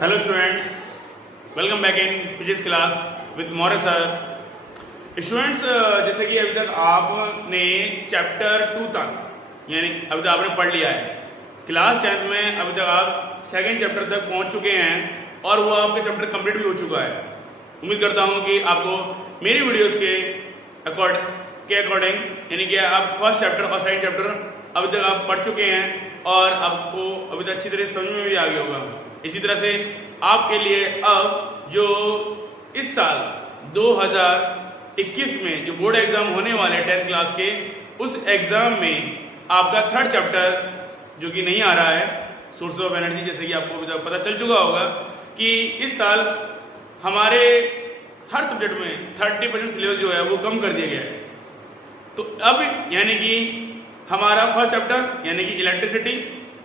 Hello students, welcome back in physics class with Maurya sir. Students, जैसे कि अभी तक आपने चैप्टर 2 तक यानी अभी तक आपने पढ़ लिया है। क्लास 10 में अभी तक आप सेकेंड चैप्टर तक पहुंच चुके हैं और वो आपका चैप्टर कंप्लीट भी हो चुका है। उम्मीद करता हूं कि आपको मेरी वीडियोस के अकॉर्डिंग यानी कि आप फर्स्ट चैप्टर और सेकेंड चैप्टर अभी तक आप पढ़ चुके हैं और आपको अभी तक अच्छी तरह समझ में भी आ गया होगा। इसी तरह से आपके लिए अब जो इस साल 2021 में जो बोर्ड एग्जाम होने वाले 10th क्लास के, उस एग्जाम में आपका थर्ड चैप्टर जो कि नहीं आ रहा है, सोर्स ऑफ एनर्जी, जैसे कि आपको अभी तक पता चल चुका होगा कि इस साल हमारे हर सब्जेक्ट में 30% सिलेबस जो है वो कम कर दिया गया है। तो अब यानी कि हमारा फर्स्ट चैप्टर यानी कि इलेक्ट्रिसिटी,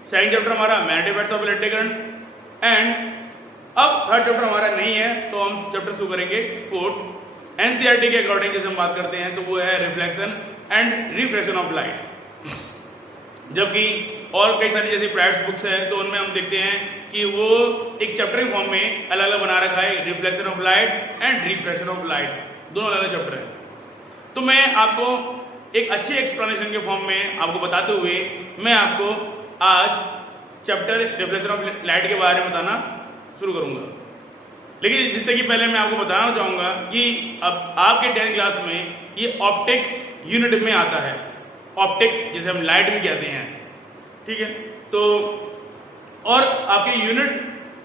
सेकंड चैप्टर हमारा magnetic effects of electric current and अब थर्ड चैप्टर हमारा नहीं है, तो हम चैप्टर शुरू करेंगे फोर्थ। एनसीईआरटी के अकॉर्डिंग जैसे हम बात करते हैं तो वो है reflection and refraction of light. जबकि और कई सारी जैसी प्राइवेट बुक्स है तो उनमें हम देखते हैं कि वो एक चैप्टर के फॉर्म में अलग अलग बना रखा है, reflection of light and refraction of light, दोनों अलग अलग चैप्टर है। तो मैं आपको एक अच्छे एक्सप्लेनेशन के फॉर्म में आपको बताते हुए मैं आपको आज चैप्टर रिफ्लेक्शन ऑफ लाइट के बारे में बताना शुरू करूंगा। लेकिन जिससे कि पहले मैं आपको बताना चाहूंगा कि अब आपके 10th क्लास में ये ऑप्टिक्स यूनिट में आता है। ऑप्टिक्स जिसे हम लाइट भी कहते हैं, ठीक है। तो और आपके यूनिट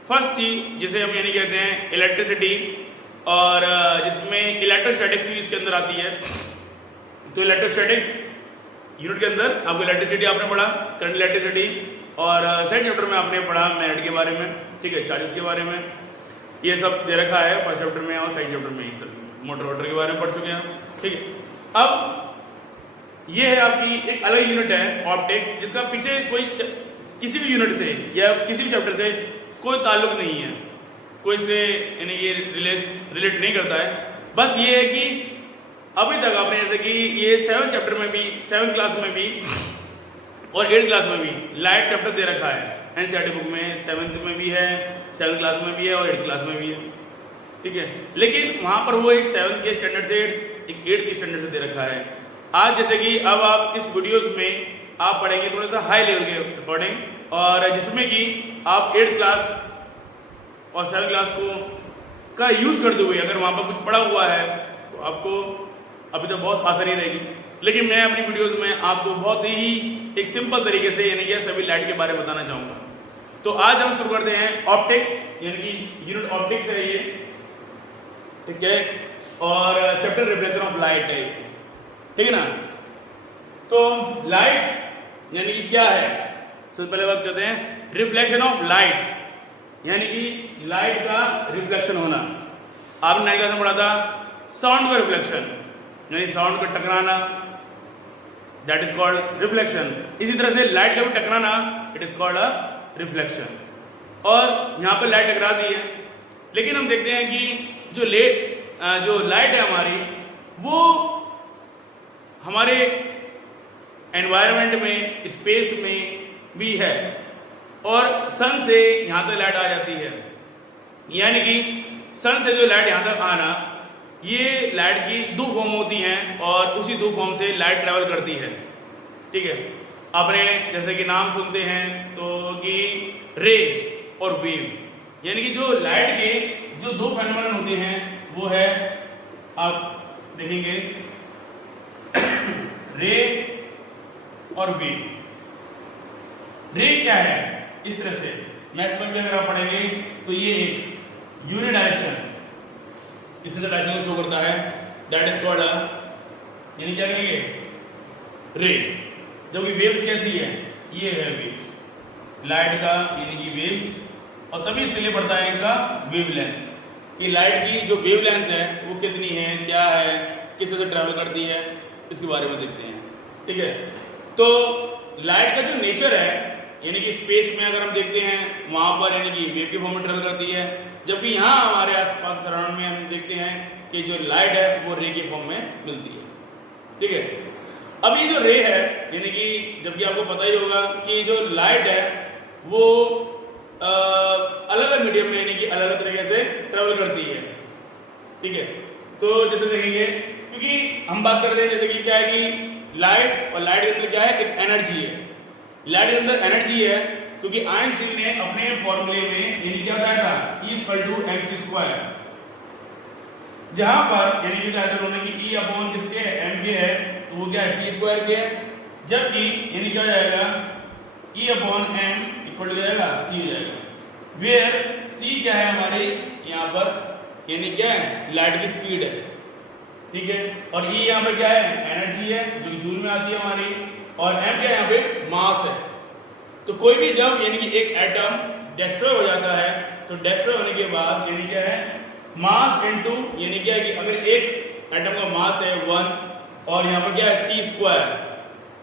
फर्स्ट चीज जिसे हम यानी कहते हैं इलेक्ट्रिसिटी, और जिसमें इलेक्ट्रोस्टैटिक्स भी इसके अंदर आती है। तो इलेक्ट्रोस्टैटिक्स यूनिट के अंदर आपको इलेक्ट्रिसिटी आपने पढ़ा, करंट इलेक्ट्रिसिटी, और सेकंड चैप्टर में आपने पढ़ा मैग्नेट के बारे में, ठीक है, चार्जेस के बारे में, ये सब दे रखा है फर्स्ट चैप्टर में, और सेकंड चैप्टर में ये सब मोटर वोटर के बारे में पढ़ चुके हैं, ठीक है। अब ये है आपकी एक अलग यूनिट है ऑप्टिक्स, जिसका पीछे कोई किसी भी यूनिट से या किसी भी चैप्टर से कोई ताल्लुक नहीं है, कोई से यानी ये रिलेट नहीं करता है। बस ये है कि अभी तक आपने जैसे कि ये 7th चैप्टर में भी, 7th क्लास में भी और 8th क्लास में भी लाइट चैप्टर दे रखा है एनसीईआरटी बुक में। 7th में भी है, 7th क्लास में भी है और 8th क्लास में भी है, ठीक है। लेकिन वहां पर वो एक 7th के स्टैंडर्ड से एक 8th के स्टैंडर्ड से दे रखा है। आज जैसे कि अब आप इस वीडियोस में आप पढ़ेंगे थोड़ा सा हाई लेवल के अकॉर्डिंग, और जिसमें कि आप 8th क्लास और 7th क्लास को का यूज करते हुए अगर वहां पर कुछ पढ़ा हुआ है तो आपको अभी तो बहुत आसानी रहेगी। लेकिन मैं अपनी वीडियोस में आपको बहुत ही एक सिंपल तरीके से यानी कि सभी लाइट के बारे में बताना चाहूंगा। तो आज हम शुरू करते हैं ऑप्टिक्स, यानी कि यूनिट ऑप्टिक्स है ये, ठीक है, और चैप्टर रिफ्लेक्शन ऑफ लाइट है, ठीक है ना। तो लाइट यानी कि क्या है, सबसे पहले बात करते हैं रिफ्लेक्शन ऑफ लाइट, यानी कि लाइट का रिफ्लेक्शन होना। आपने 9th क्लास में पढ़ा था साउंड का रिफ्लेक्शन, यानी साउंड का टकराना, दैट इज कॉल्ड रिफ्लेक्शन। इसी तरह से लाइट का भी टकराना, it is called a reflection. और यहां पर लाइट टकराती है, लेकिन हम देखते हैं कि जो लाइट है हमारी, वो हमारे एनवायरनमेंट में, स्पेस में भी है, और सन से यहां तक लाइट आ जाती है। यानी कि सन से जो लाइट यहां तक आना, ये लाइट की 2 फॉर्म होती हैं और उसी 2 फॉर्म से लाइट ट्रैवल करती है, ठीक है। आपने जैसे कि नाम सुनते हैं तो कि रे और वेव, यानी कि जो लाइट के जो 2 फेनोमेनन होते हैं वो है, आप देखेंगे रे और वेव। रे क्या है, इस तरह से मैथ्स में भी अगर आप पढ़ेंगे तो ये एक यूनि डायरेक्शन, इस तरह डायरेक्शन को शो करता है, दैट इज कॉल्ड यानी क्या कहेंगे रे। जबकि वेव्स कैसी है, ये है वेव्स लाइट का, यानी कि वेव्स, और तभी इसलिए पड़ता है इनका वेवलेंथ, कि लाइट की जो वेवलेंथ है वो कितनी है, क्या है, किस वजह से ट्रैवल करती है, इसके बारे में देखते हैं, ठीक है। तो लाइट का जो नेचर है, यानी कि स्पेस में अगर हम देखते हैं वहां पर यानी कि वेव के फॉर्म में ट्रैवल करती है, जबकि यहाँ हमारे आसपास सराउंड में हम देखते हैं कि जो लाइट है वो रे के फॉर्म में मिलती है, ठीक है। अब ये जो रे है, यानी कि जबकि आपको पता ही होगा कि जो लाइट है वो अलग अलग अलग मीडियम में यानी कि अलग अलग तरीके से ट्रेवल करती है। ठीक है, तो जैसे देखेंगे, क्योंकि हम बात करते हैं जैसे कि क्या है कि लाइट, और लाइट के अंदर क्या है, एक एनर्जी है। लाइट के अंदर एनर्जी है क्योंकि आइंस्टीन ने अपने फॉर्मूले में यानी क्या बताया था, E=mc², जहां पर यानी कि बताया था उन्होंने कि E अपॉन किसके m के है, तो वो क्या है c² के है, जबकि यानी क्या हो जाएगा E upon m equal to जाएगा c हो जाएगा, वेयर c क्या है हमारी यहाँ पर यानी क्या है, लाइट की स्पीड है। ठीक है, और E यहाँ पे क्या है, एनर्जी है जो जूल में आती है हमारी, और m क्या है यहाँ पे मास है। तो कोई भी जब यानी कि एक एटम डिस्ट्रॉय हो जाता है तो डिस्ट्रॉय होने के बाद यानी क्या है, मास इनटू यानी क्या है कि अगर एक एटम का मास है 1 और यहाँ पर क्या है c²,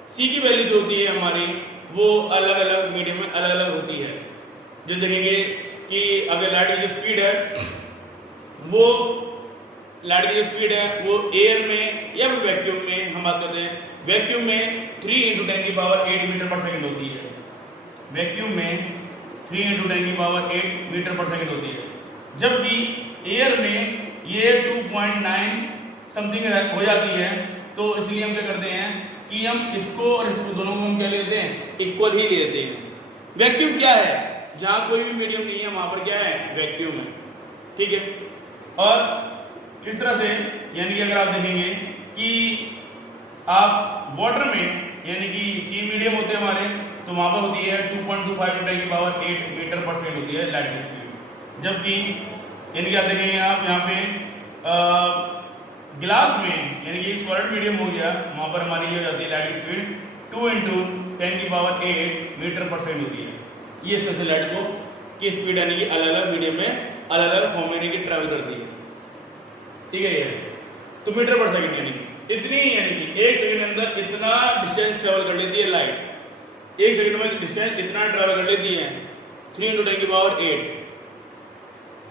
c की वैल्यू जो होती है हमारी वो अलग अलग मीडियम में अलग अलग होती है। जो देखेंगे कि अगर लाइट की जो स्पीड है वो लाइट की जो स्पीड है वो एयर में या फिर वैक्यूम में हम बात करते हैं, वैक्यूम में 3 × 10⁸ मीटर पर सेकंड होती है, वैक्यूम में 3 × 10⁸ मीटर पर सेकंड होती है, जबकि एयर में ये 2.9 समथिंग हो जाती है। तो इसलिए हम क्या करते हैं कि हम इसको और इसको दोनों को हम क्या लेते हैं, इक्वल ही लेते हैं। वैक्यूम क्या है, जहां कोई भी मीडियम नहीं है वहां पर क्या है, वैक्यूम है। ठीक है, और इस तरह से यानी कि अगर आप देखेंगे कि आप वाटर में यानी कि 3 मीडियम होते हैं हमारे, तो वहां पर होती है 2.25 × 10⁸ मीटर पर सेकंड होती है लाइट की स्पीड, जबकि यानी कि आप देखेंगे आप यहाँ पे गिलास में यानी कि सॉलिड मीडियम हो गया, वहां पर हमारी ये हो जाती है लाइट की स्पीड 2 × 10⁸ मीटर पर सेकंड होती है। ये इस तरह से लाइट को की स्पीड यानी कि अलग अलग मीडियम में अलग अलग फॉर्म में यानी कि ट्रेवल करती है। ठीक है, ये तो मीटर पर सेकंड यानी कि इतनी यानी कि 1 सेकंड के अंदर इतना डिस्टेंस ट्रेवल कर लेती है लाइट, 1 सेकंड में डिस्टेंस इतना ट्रेवल कर लेती है 3 × 10⁸।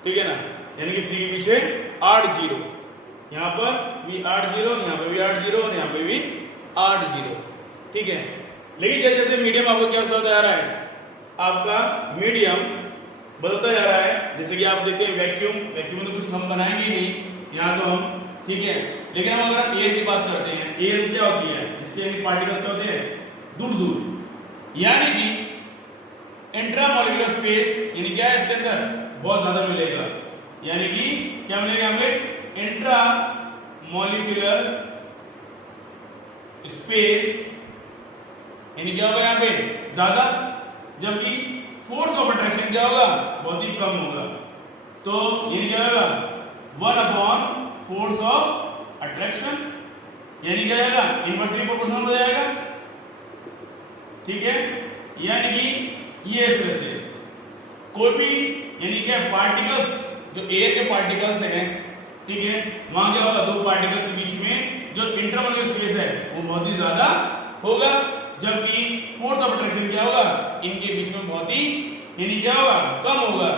ठीक है ना, यानी कि 3 के पीछे 8 जीरो, यहाँ पर भी 8 जीरो, यहाँ पे भी 8 जीरो और यहाँ पे भी 8 जीरो। ठीक है, लेकिन जैसे जैसे मीडियम आपको क्या होता जा रहा है, आपका मीडियम बदलता जा रहा है। जैसे कि आप देखते हैं वैक्यूम, वैक्यूम में तो कुछ हम बनाएंगे ही नहीं यहाँ तो हम, ठीक है, लेकिन हम अगर हम एयर की बात करते हैं, एयर क्या होती है, जिसके पार्टिकल्स क्या होते हैं दूर दूर, यानी कि इंट्रामॉलिक्यूलर स्पेस यानी क्या है इसके अंदर बहुत ज्यादा मिलेगा, यानी कि क्या मिलेगा यहाँ पे इंट्रा मॉलिक्यूलर स्पेस यानी क्या होगा यहाँ पे ज्यादा, जबकि फोर्स ऑफ अट्रैक्शन क्या होगा बहुत ही कम होगा। तो ये क्या होगा 1/फोर्स ऑफ अट्रैक्शन यानी क्या आएगा इनवर्सली प्रोपोर्शनल हो जाएगा। ठीक है, यानी कि ये इस तरह से कोई भी यानी क्या पार्टिकल्स जो एयर के पार्टिकल्स हैं, ठीक है, वहां क्या होगा दो पार्टिकल्स के बीच में जो इंटरमोलिकुलर स्पेस है वो बहुत ही ज्यादा होगा, जबकि फोर्स ऑफ अट्रैक्शन क्या होगा इनके बीच में बहुत ही यानी क्या होगा कम होगा,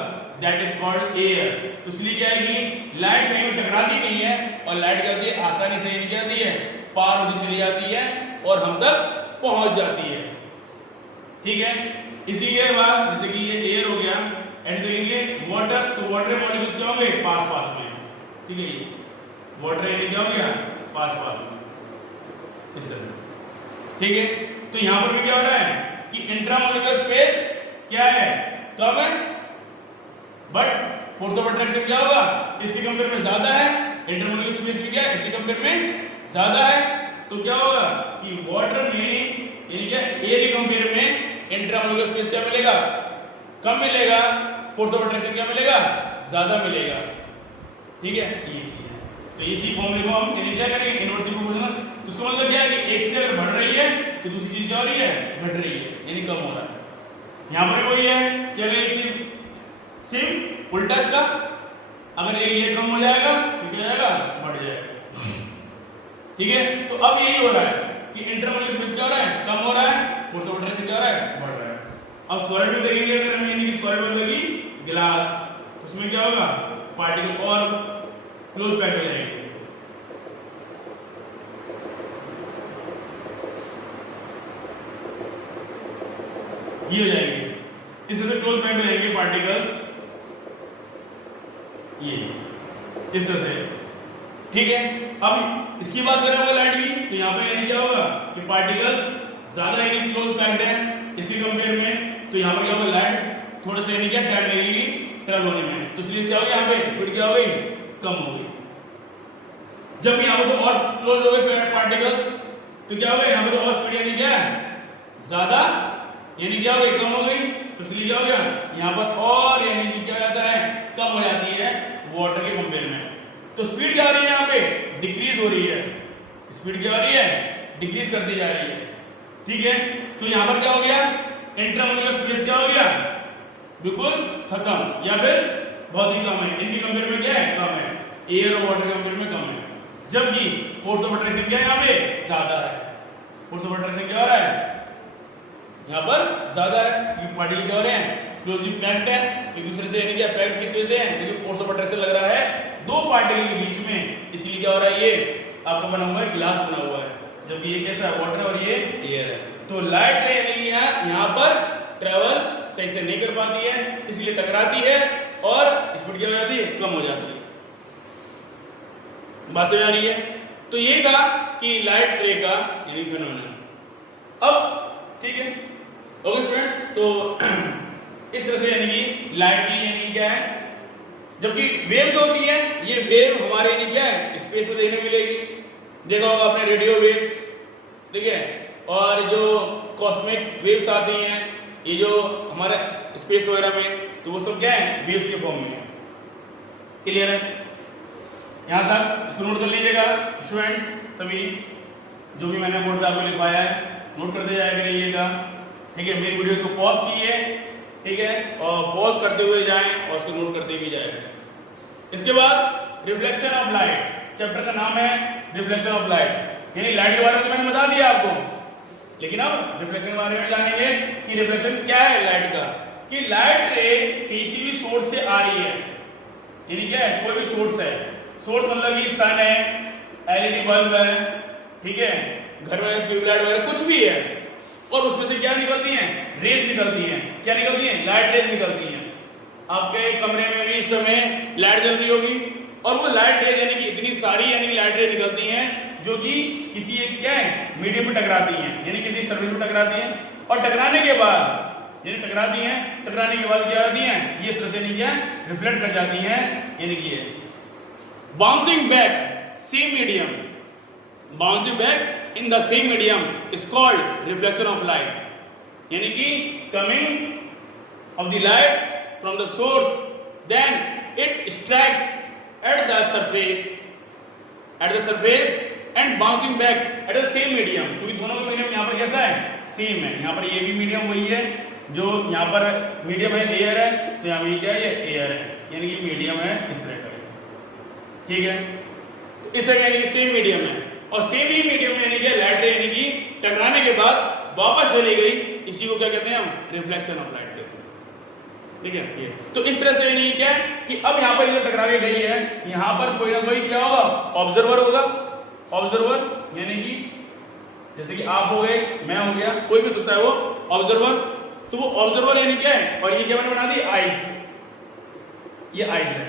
दैट इज कॉल्ड एयर। तो इसलिए क्या है कि लाइट कहीं टकराती नहीं है और लाइट क्या होती है आसानी से क्या होती है पार होती चली जाती है और हम तक पहुंच जाती है। ठीक है, इसी के बाद जैसे कि ये एयर हो गया, ऐसे देखेंगे वाटर, तो वाटर मॉलिक्यूल्स क्या होंगे पास पास में, ठीक है, वाटर एयर क्या हो गया पास पास में इस तरह से। ठीक है, तो यहां पर भी क्या हो रहा है कि इंट्रामॉलिक्यूलर स्पेस क्या है कम है, बट फोर्स ऑफ अट्रैक्शन क्या होगा इसके कंपेयर में ज्यादा है, इंटरमोलिकुलर स्पेस भी क्या है इसके कंपेयर में ज्यादा है। तो क्या होगा कि वाटर में यानी क्या एयर के कंपेयर में इंट्रामोलिकुलर स्पेस क्या मिलेगा कम मिलेगा, फोर्स ऑफ अट्रैक्शन क्या मिलेगा ज्यादा मिलेगा। ठीक है, ये चीज है। तो इसी फॉर्मूले को हम यानी क्या करेंगे इनवर्सली प्रोपोर्शनल, उसका मतलब क्या है कि एक चीज अगर बढ़ रही है तो दूसरी चीज क्या हो रही है घट रही है यानी कम हो रहा है। यहां पर वही है कि अगर एक चीज सिर्फ उल्टा इसका, अगर ये कम हो जाएगा तो क्या जाएगा बढ़ जाएगा। ठीक है, तो अब यही हो रहा है कि इंटरमोलिकुलर स्पेस क्या हो रहा है कम हो रहा है, फोर्स ऑफ अट्रैक्शन क्या हो रहा है बढ़ रहा है। अब सॉलिड में देखेंगे अगर हम यानी कि सॉलिड में लगी ग्लास, उसमें क्या होगा पार्टिकल और क्लोज पैक हो जाएंगे। ये हो जाएंगे, इससे क्लोज पैक हो जाएंगे पार्टिकल्स ये इस तरह से, ठीक है। अब इसकी बात करें अगर लाइट की, तो यहाँ पे यानी क्या होगा कि पार्टिकल्स ज्यादा यानी क्लोज पैक्ड है इसके कंपेयर में, तो यहाँ पर क्या होगा लाइट थोड़ा सा यानी क्या टाइम लगेगी ट्रैवल होने में, तो इसलिए क्या हो गया यहाँ पे स्पीड क्या हो गई, कम हो गई। जब यहाँ पे तो और क्लोज हो गए पार्टिकल्स, तो क्या हो गया यहाँ पे तो और स्पीड यानी क्या ज्यादा यानी क्या हो गई कम हो गई, तो इसलिए क्या हो गया यहाँ पर और यानी कि क्या जाता है कम हो जाती है वाटर के कंपेयर में। तो स्पीड क्या हो रही है यहाँ पे डिक्रीज हो रही है, स्पीड क्या हो रही है डिक्रीज करती जा रही है, ठीक है। तो यहाँ पर क्या हो गया इंट्रामोलिकुलर स्पेस क्या हो गया बिल्कुल खत्म या फिर बहुत ही कम है, इनके कंपेयर में क्या है कम है, एयर और वाटर के कंपेयर में कम है। जबकि फोर्स ऑफ अट्रैक्शन क्या है यहाँ पे ज्यादा है, फोर्स ऑफ अट्रैक्शन क्या हो रहा है यहाँ पर ज्यादा है, ये पार्टिकल क्या हो रहे हैं क्लोजली पैक्ड है एक दूसरे से, यानी क्या पैक्ड किस वजह से है क्योंकि फोर्स ऑफ अट्रैक्शन लग रहा है दो पार्टिकल के बीच में, इसलिए क्या हो रहा है ये आपका बना हुआ है ग्लास बना हुआ है, जबकि ये कैसा है वाटर और ये एयर है। तो लाइट रे यानी यहाँ पर ट्रेवल सही से नहीं कर पाती है, इसलिए टकराती है और स्पीड क्या हो जाती है कम हो जाती है। बात समझ आ रही है? तो ये था कि लाइट रे का यानी फिनोमेनन। अब ठीक है ओके स्टूडेंट्स, तो इस तरह से यानी कि लाइट की यानी क्या है, जबकि वेव जो होती है ये वेव हमारे यानी क्या है स्पेस में देखने मिलेगी, देखा होगा आपने रेडियो वेव्स, ठीक है, और जो कॉस्मिक वेव्स आती हैं ये जो हमारे स्पेस वगैरह में, तो वो सब क्या है वेव्स के फॉर्म में है। क्लियर है? यहां तक इसको नोट कर लीजिएगा स्टूडेंट्स, सभी जो भी मैंने बोर्ड पे आपको लिखवाया है नोट करते जाया करिएगा, ठीक है। मेरी वीडियोस को पॉज कीजिए, ठीक है, और पॉज करते हुए जाएं और उसको नोट करते भी जाएं। इसके बाद रिफ्लेक्शन ऑफ लाइट, चैप्टर का नाम है रिफ्लेक्शन ऑफ लाइट, यानी लाइट के बारे में तो मैंने बता दिया आपको, लेकिन अब रिफ्लेक्शन के बारे में जानेंगे कि रिफ्लेक्शन क्या है लाइट का, कि लाइट रे किसी भी सोर्स से आ रही है, यानी क्या है कोई भी सोर्स है, सोर्स मतलब कि सन है, एलईडी बल्ब है, ठीक है, घर में ट्यूबलाइट वगैरह कुछ भी है, और उसमें से क्या निकलती हैं रेज निकलती हैं, क्या निकलती हैं लाइट रेज निकलती हैं। आपके कमरे में भी इस समय लाइट जल रही होगी, और वो लाइट रेज यानी कि इतनी सारी यानी कि लाइट रेज निकलती हैं जो कि किसी एक क्या है मीडियम में टकराती हैं, यानी किसी सरफेस में टकराती हैं, और टकराने के बाद यानी टकराती हैं, टकराने के बाद क्या होती हैं ये इस तरह से नहीं क्या रिफ्लेक्ट कर जाती हैं, यानी कि ये bouncing back same medium, bouncing back in the same medium is called reflection of light, यानी कि coming of the light from the source, then it strikes at the surface and bouncing back at the same medium, क्योंकि दोनों का medium यहाँ पर कैसा है same है, यहाँ पर ये भी मीडियम वही है जो यहाँ पर मीडियम है एयर है, तो यहाँ पर क्या है ये एयर है, यानी कि मीडियम है इस तरह का, ठीक है, इस तरह यानी कि सेम मीडियम है, और सेम ही मीडियम में यानी कि लाइट यानी कि टकराने के बाद वापस चली गई, इसी को क्या कहते हैं हम रिफ्लेक्शन ऑफ लाइट कहते हैं, ठीक है ये। तो इस तरह से यानी क्या है कि अब यहाँ पर जो टकरा के गई है यहाँ पर कोई ना कोई क्या होगा ऑब्जर्वर होगा, ऑब्जर्वर यानी कि जैसे कि आप हो गए मैं हो गया कोई भी सकता है वो ऑब्जर्वर, तो वो ऑब्जर्वर यानी क्या है, और ये क्या मैंने बना दी आइज, ये आइज है।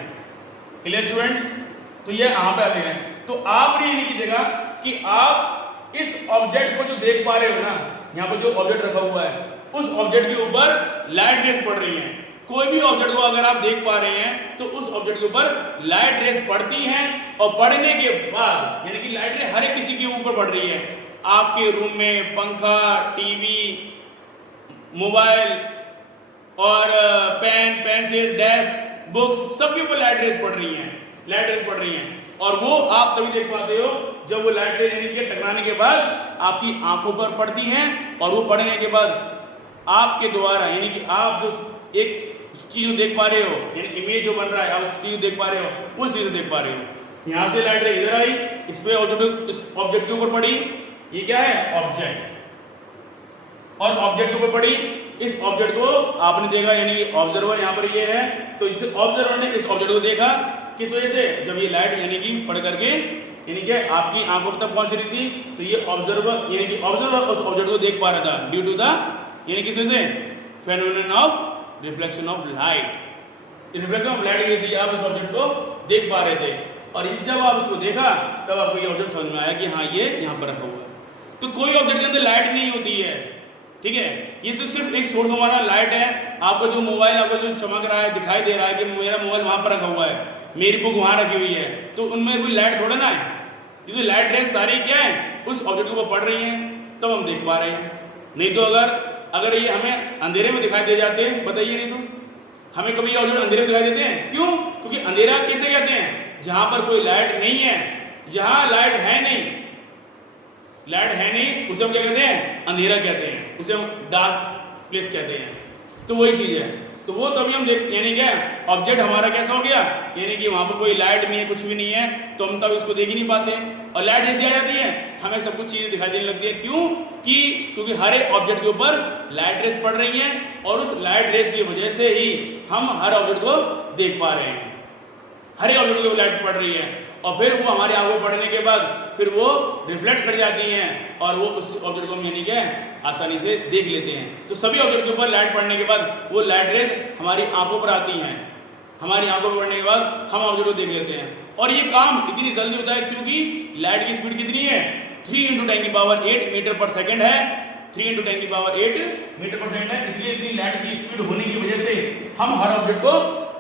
Clear students? तो ये यहाँ पे आते हैं, तो आपने यानी की जगह कि आप इस ऑब्जेक्ट को जो देख पा रहे हो ना, यहाँ पर जो ऑब्जेक्ट रखा हुआ है उस ऑब्जेक्ट के ऊपर लाइट रेस पड़ रही है, कोई भी ऑब्जेक्ट को अगर आप देख पा रहे हैं तो उस ऑब्जेक्ट के ऊपर लाइट रेस पड़ती हैं, और पड़ने के बाद यानी कि लाइट रे हर एक किसी के ऊपर पड़ रही है, आपके रूम में पंखा, टीवी, मोबाइल और पेन, पेंसिल, डेस्क, बुक्स सबके ऊपर लाइट रेस पड़ रही हैं, लाइट रेस पड़ रही हैं, और वो आप तभी देख पाते हो जब वो लाइट रेस यानी कि टकराने के बाद आपकी आंखों पर पड़ती हैं, और वो पड़ने के बाद आपके द्वारा यानी कि आप जो एक चीज को देख पा रहे हो, यानी इमेज जो बन रहा है आप उस चीज को देख पा रहे हो, उस चीज को देख पा रहे हो। यहां से लाइट रे इधर आई, इस पे ऑब्जेक्ट, इस ऑब्जेक्ट के ऊपर पड़ी, ये क्या है ऑब्जेक्ट, और ऑब्जेक्ट के ऊपर पड़ी, इस ऑब्जेक्ट को आपने देखा यानी कि ऑब्जर्वर यहाँ पर ये है, तो इस ऑब्जर्वर ने इस ऑब्जेक्ट को देखा, किस वजह से, जब ये लाइट यानी कि पड़ करके यानी कि आपकी आंखों तक पहुंच रही थी, तो ये ऑब्जर्वर यानी कि ऑब्जर्वर उस ऑब्जेक्ट को देख पा रहा था ड्यू टू द यानी किस वजह से phenomenon of reflection of light. Reflection of light की वजह से आप इस ऑब्जेक्ट को देख पा रहे थे, और जब आप इसको देखा तब आपको ये ऑब्जेक्ट समझ में आया कि हाँ ये यहाँ पर रखा हुआ है। तो कोई ऑब्जेक्ट के अंदर लाइट नहीं होती है, ठीक है, ये तो सिर्फ एक सोर्स हमारा लाइट है। आपका जो मोबाइल आपको जो चमक रहा है, दिखाई दे रहा है कि मेरा मोबाइल वहां पर रखा हुआ है, मेरी बुक वहां रखी हुई है, तो उनमें कोई लाइट थोड़ा ना है, क्योंकि लाइट रेस सारी क्या है उस ऑब्जेक्ट के ऊपर पड़ रही है, तब हम देख पा रहे हैं। नहीं तो अगर ये हमें अंधेरे में दिखाई दे जाते हैं, बताइए, नहीं तो हमें कभी ये ऑब्जेक्ट अंधेरे में दिखाई देते हैं? क्यों? क्योंकि अंधेरा किसे कहते हैं? जहां पर कोई लाइट नहीं है, जहां लाइट है नहीं, लाइट है नहीं, उसे हम क्या कहते हैं? अंधेरा कहते हैं, उसे हम डार्क प्लेस कहते हैं। तो वही चीज है, तो वो तभी हम देख, यानी क्या ऑब्जेक्ट हमारा कैसा हो गया, यानी कि वहां पर कोई लाइट नहीं है, कुछ भी नहीं है, तो हम तब इसको देख ही नहीं पाते। और लाइट जैसी आ जाती है हमें सब कुछ चीजें दिखाई देने लगती है। क्यों? क्योंकि हर एक ऑब्जेक्ट के ऊपर लाइट रेस पड़ रही है, और उस लाइट रेस की वजह से ही हम हर ऑब्जेक्ट को देख पा रहे हैं। हर एक ऑब्जेक्ट के ऊपर लाइट पड़ रही है, और फिर वो हमारे आंखों पड़ने के बाद फिर वो रिफ्लेक्ट कर जाती हैं, और वो उस ऑब्जेक्ट को हम यानी क्या आसानी से देख लेते हैं। तो सभी ऑब्जेक्ट के ऊपर लाइट पड़ने के बाद वो लाइट रेस हमारी आंखों पर आती हैं, हमारी आंखों पर पड़ने के बाद हम ऑब्जेक्ट को देख लेते हैं। और ये काम इतनी जल्दी होता है क्योंकि लाइट की स्पीड कितनी है? 3 × 10⁸ मीटर पर सेकेंड है, 3 × 10⁸ मीटर पर सेकेंड है। इसलिए इतनी लाइट की स्पीड होने की वजह से हम हर ऑब्जेक्ट को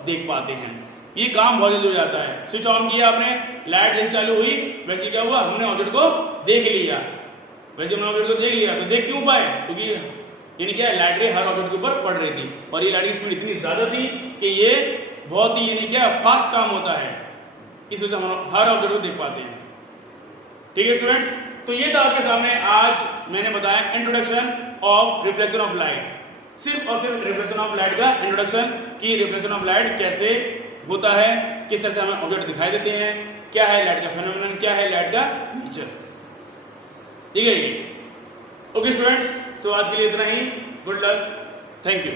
देख पाते हैं। ये काम बहुत जल्दी हो जाता है। स्विच ऑन किया आपने, लाइट जैसे चालू हुई, वैसे क्या हुआ, हमने ऑब्जेक्ट को देख लिया। वैसे हमने ऑब्जेक्ट को देख लिया, तो देख क्यों पाए? क्योंकि यानी क्या लाइट रे हर ऑब्जेक्ट के ऊपर पड़ रही थी, और ये लाइट की स्पीड इतनी ज्यादा थी कि ये बहुत ही यानी क्या फास्ट काम होता है, इस वजह से हम हर ऑब्जेक्ट को देख पाते हैं। ठीक है स्टूडेंट्स, तो ये था आपके सामने आज मैंने बताया introduction of reflection of light, सिर्फ और सिर्फ रिफ्लेक्शन ऑफ लाइट का इंट्रोडक्शन, कि रिफ्लेक्शन ऑफ लाइट कैसे होता है, किस तरह से हमें ऑब्जेक्ट दिखाई देते हैं, क्या है लाइट का फेनोमेनन, क्या है लाइट का नेचर। ठीक है, ओके स्टूडेंट्स, तो आज के लिए इतना ही। Good luck, thank you.